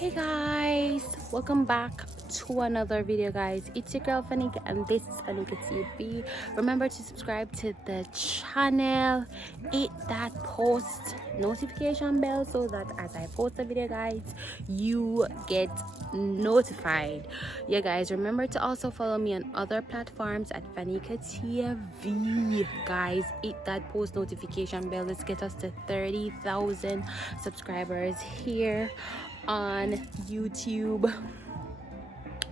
Hey guys, welcome back to another video, guys. It's your girl Fanika and this is Fanika TV. Remember to subscribe to the channel, hit that post notification bell so that as I post a video, guys, you get notified. Yeah guys, remember to also follow me on other platforms at Fanika TV. Guys, hit that post notification bell. Let's get us to 30,000 subscribers here on YouTube.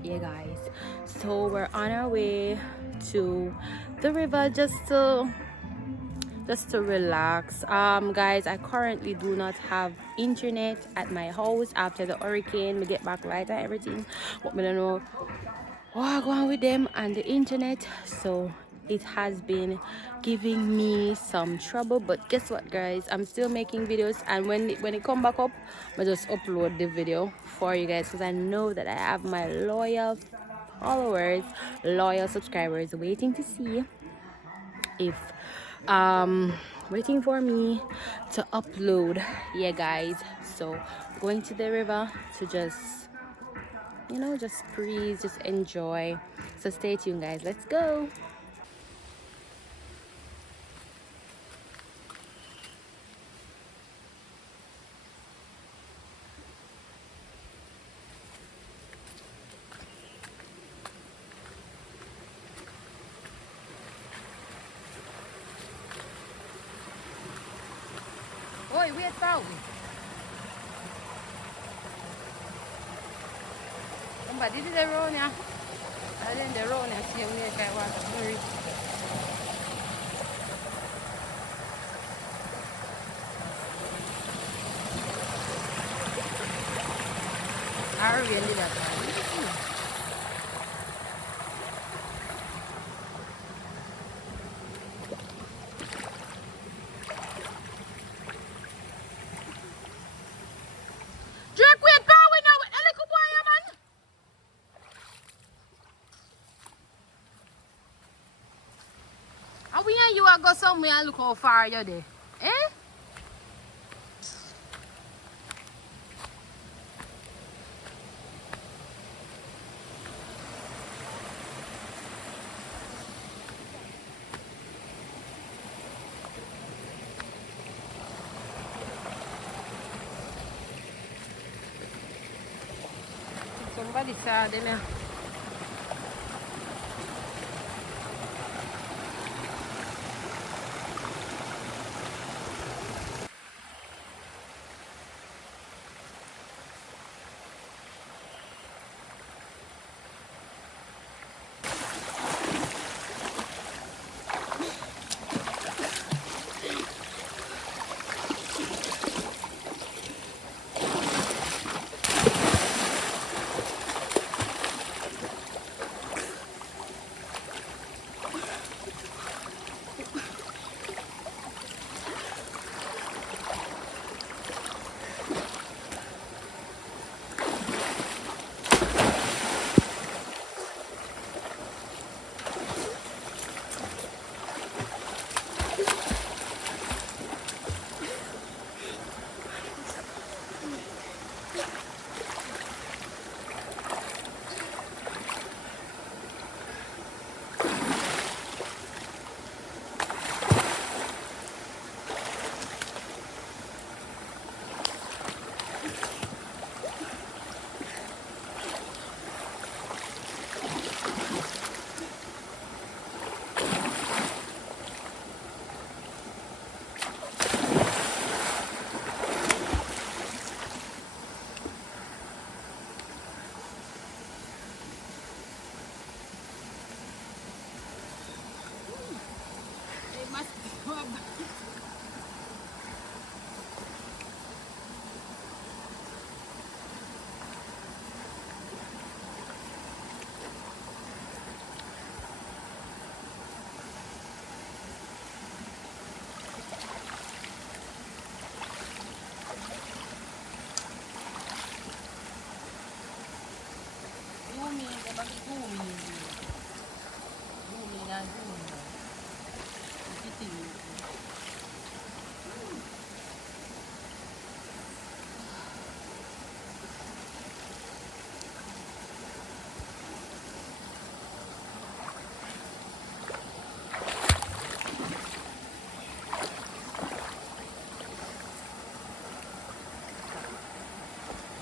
Yeah guys, so we're on our way to the river just to relax. Guys, I currently do not have internet at my house after the hurricane. We get back light and everything, but we don't know what's going on with them and the internet, so it has been giving me some trouble. But guess what, guys, I'm still making videos, and when it come back up, I just upload the video for you guys because I know that I have my loyal followers, loyal subscribers waiting to see if waiting for me to upload. Yeah guys, so going to the river to just just breathe, just enjoy. So stay tuned, guys. Let's go. Oi, wait for me. Somebody did the road now. I did the road now. See me guy want to hurry. I really that. Drake, wait for me now with a little boy, man. And we and you are go somewhere and look how far you're there. Eh? Somebody saw them here. They must go up.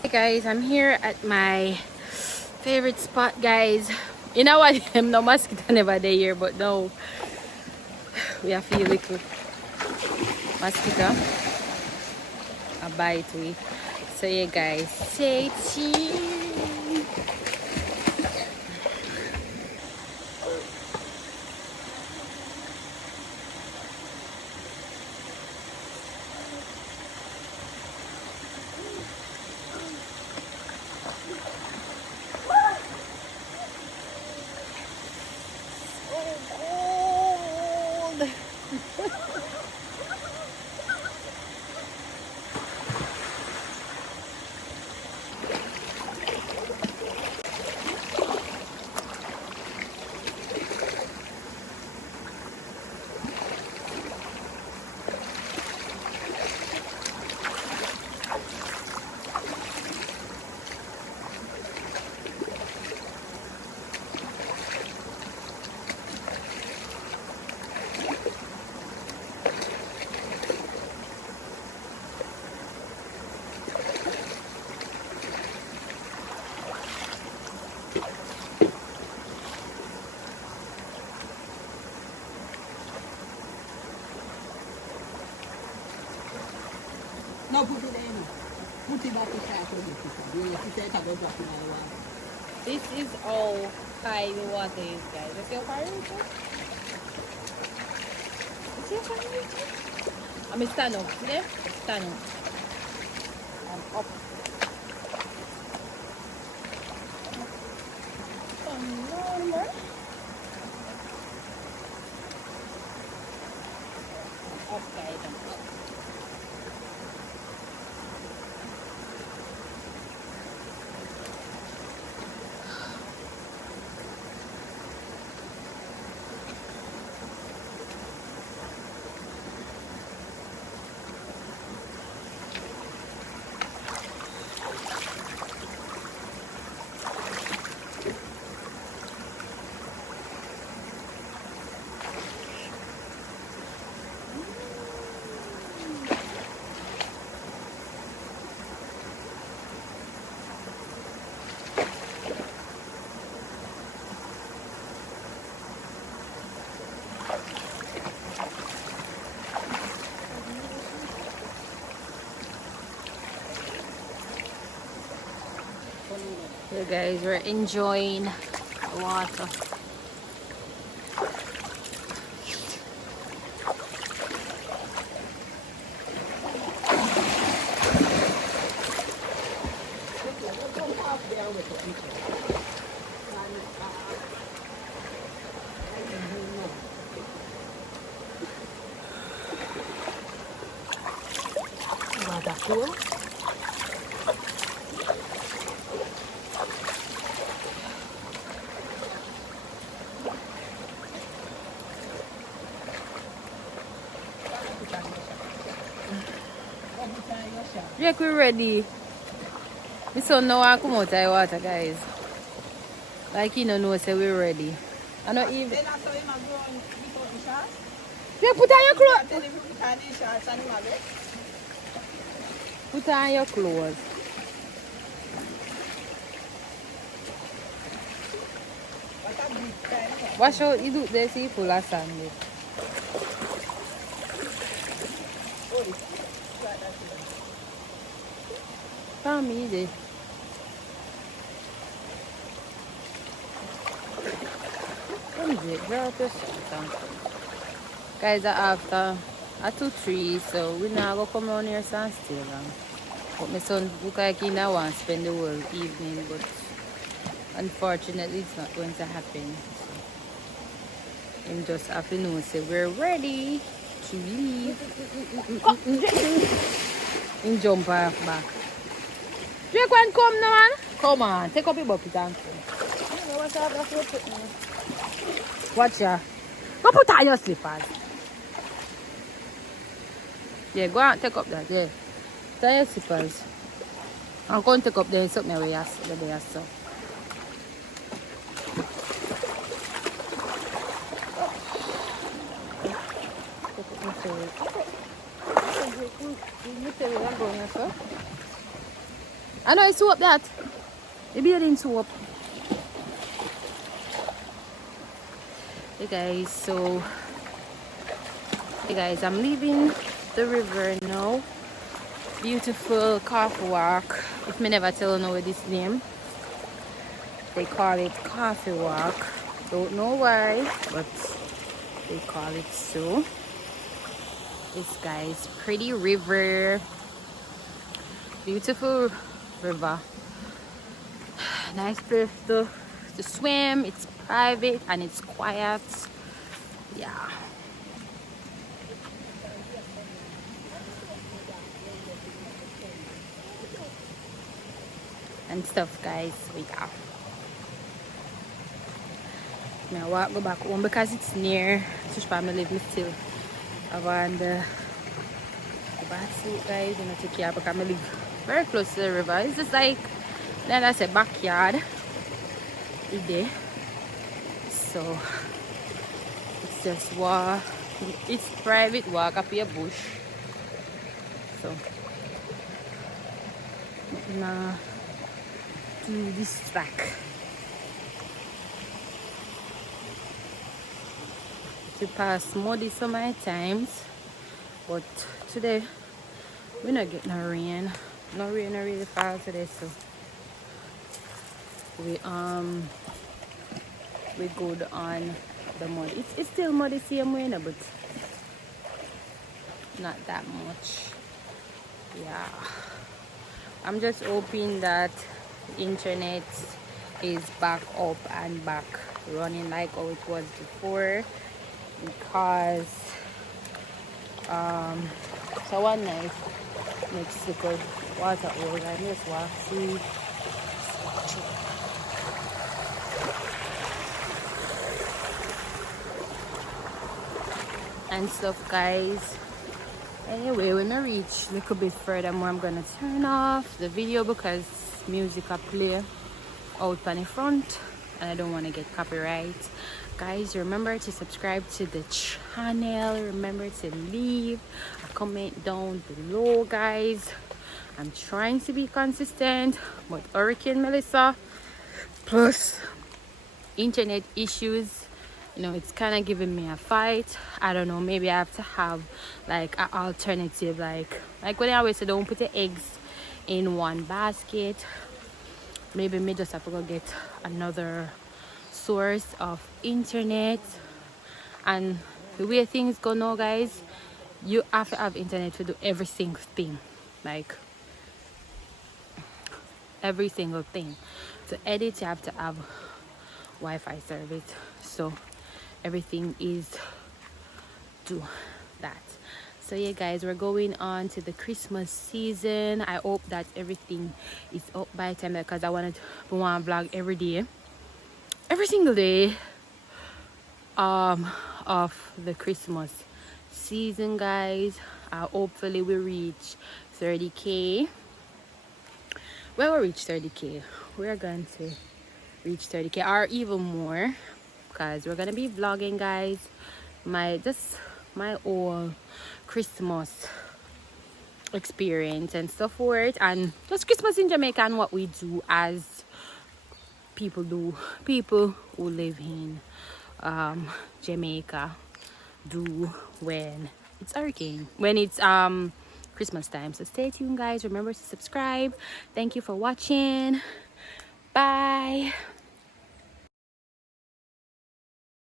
Hey guys, I'm here at my favorite spot, guys. You know what? I'm no mosquito never there here, but now we have a little mosquito. A bite we. So yeah guys, stay tuned. No, put it in. Put it back in the water. This is all high the water is, guys. Is your fire Richard? Is your fire Richard? I'm stand up. See there? Stand up. I'm up. Up, guys. I'm up. So guys, we're enjoying the water. Water cool. Yeah, we're ready. We saw no one come out of the water, guys. Like you know, say we're ready. I know even. Then after him, I go and put on the shorts. Yeah, put on your clothes. Tell him to put on the shorts and him a bit. Put on your clothes. What a big time. Wash out, you do this, see full of sand. Oh, this like that. Come easy. Drop your down. Guys, after a 2-3, so we now go come around here and stay long. But my son look like he now wants to spend the whole evening, but unfortunately it's not going to happen. So him just have to know, say we're ready to leave. Him jump off back. Drake one come now, man. Come on, take up your bucket and come. Watch ya. Go put on your slippers. Yeah, go and take up that, yeah. Tie your slippers. I'm going to take up there something where you so. I know it's soap that. The building soap. Hey guys, so hey guys, I'm leaving the river now. Beautiful coffee walk. If me never tell you know this name, they call it coffee walk. Don't know why, but they call it so. This guy's pretty river, beautiful river, nice place to swim. It's private and it's quiet. Yeah. And stuff, guys. We go. Now walk go back home because it's near. Just for me live me still around the bathsuit, guys. And I take care because I live very close to the river. It's just like then that's a backyard. There. So it's just walk. It's private walk up your bush. So nah to this track. To pass muddy so many times, but today we not get no rain. No rain not really fall today, so we good on the mud. It's still muddy same way now, but not that much. Yeah, I'm just hoping that the internet is back up and back running like how it was before, because so one night next little water hole and just walk through. And stuff, guys. Anyway, when I reach a little bit further more, I'm gonna turn off the video because music I play out on the front and I don't want to get copyright. Guys, remember to subscribe to the channel. Remember to leave a comment down below, guys. I'm trying to be consistent, but Hurricane Melissa plus internet issues, you know, it's kind of giving me a fight. I don't know, maybe I have to have like an alternative, like when I always say don't put the eggs in one basket. Maybe me just have to go get another source of internet. And the way things go now, guys, you have to have internet to do every single thing, like every single thing. To edit, you have to have Wi-Fi service, so everything is do that. So yeah, guys, we're going on to the Christmas season. I hope that everything is up by time, because I want to vlog every day, every single day of the Christmas season, guys. Hopefully we reach 30k. When we reach 30k, we're going to reach 30k or even more, because we're gonna be vlogging, guys, my whole Christmas experience and stuff for it, and just Christmas in Jamaica and what we do as people who live in Jamaica do when it's Christmas time. So stay tuned, guys. Remember to subscribe. Thank you for watching. Bye.